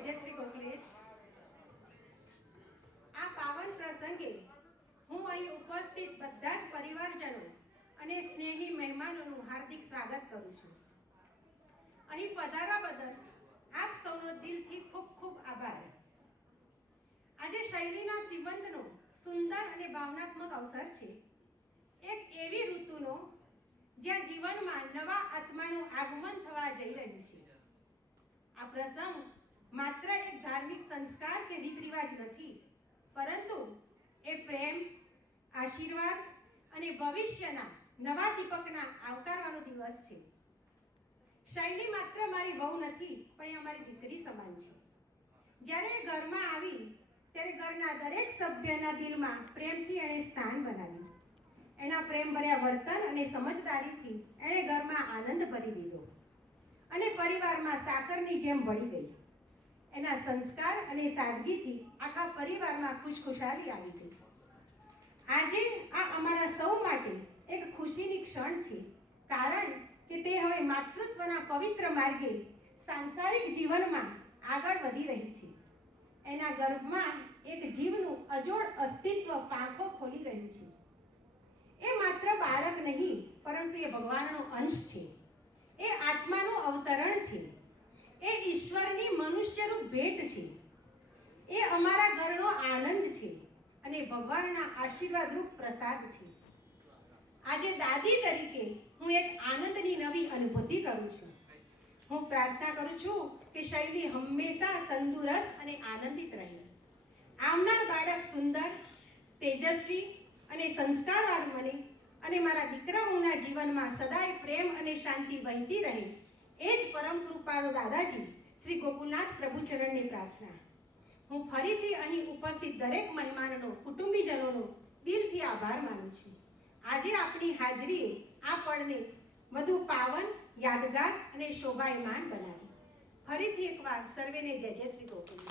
જયશ્રી ગોખલેશ, આ પાવન પ્રસંગે હું અહીં ઉપસ્થિત બધા જ પરિવારજનો અને સ્નેહી મહેમાનોનું હાર્દિક સ્વાગત કરું છું. અહીં પધારવા બદલ આપ સૌનો દિલથી ખૂબ ખૂબ આભાર. આજે શૈલીના સિબંધનો સુંદર અને ભાવનાત્મક અવસર છે. એક એવી ઋતુનો જ્યાં જીવનમાં નવા આત્માનું આગમન થવા જઈ રહ્યું છે. આ પ્રસંગ માત્ર એક ધાર્મિક સંસ્કાર કે રીત રિવાજ નથી, પરંતુ એ પ્રેમ, આશીર્વાદ અને ભવિષ્યના નવા દીપકના આવકારવાનો દિવસ છે. શૈલી માત્ર મારી વહુ નથી, પણ એ અમારી દીકરી સમાન છે. જ્યારે એ ઘરમાં આવી ત્યારે ઘરના દરેક સભ્યના દિલમાં પ્રેમથી એણે સ્થાન બનાવ્યું. એના પ્રેમભર્યા વર્તન અને સમજદારીથી એણે ઘરમાં આનંદ ભરી દીધો અને પરિવારમાં સાકરની જેમ ભળી ગઈ. એના સંસ્કાર અને સાદગીથી આખા પરિવારમાં ખુશખુશાલી આવી ગઈ. આજે આ અમારા સૌ માટે એક ખુશીની ક્ષણ છે, કારણ કે તે હવે માતૃત્વના પવિત્ર માર્ગે સાંસારિક જીવનમાં આગળ વધી રહી છે. એના ગર્ભમાં એક જીવનું અજોડ અસ્તિત્વ પાંખો ખોલી રહ્યું છે. એ માત્ર બાળક નહીં, પરંતુ એ ભગવાનનો અંશ છે. એ આત્માનું અવતરણ છે. એ ઈશ્વરની મનુષ્યરૂપ ભેટ છે. એ અમારા ઘરનો આનંદ છે અને ભગવાનના આશીર્વાદરૂપ પ્રસાદ છે. આજે દાદી તરીકે હું એક આનંદની નવી અનુભૂતિ કરું છું. હું પ્રાર્થના કરું છું કે શૈલી હંમેશા તંદુરસ્ત અને આનંદિત રહે. આવનાર બાળક સુંદર, તેજસ્વી અને સંસ્કારવાન બને અને મારા દીકરાઓના જીવનમાં સદાય પ્રેમ અને શાંતિ વહેતી રહે, એ જ પરમ કૃપાળુ દાદાજી શ્રી ગોકુલનાથ પ્રભુચરણની પ્રાર્થના. હું ફરીથી અહીં ઉપસ્થિત દરેક મહેમાનોનો, કુટુંબીજનોનો દિલથી આભાર માનું છું. આજે આપણી હાજરીએ આ પળને વધુ પાવન, યાદગાર અને શોભાયમાન બનાવી. ફરીથી એકવાર સર્વેને જય જય શ્રી ગોકુલ.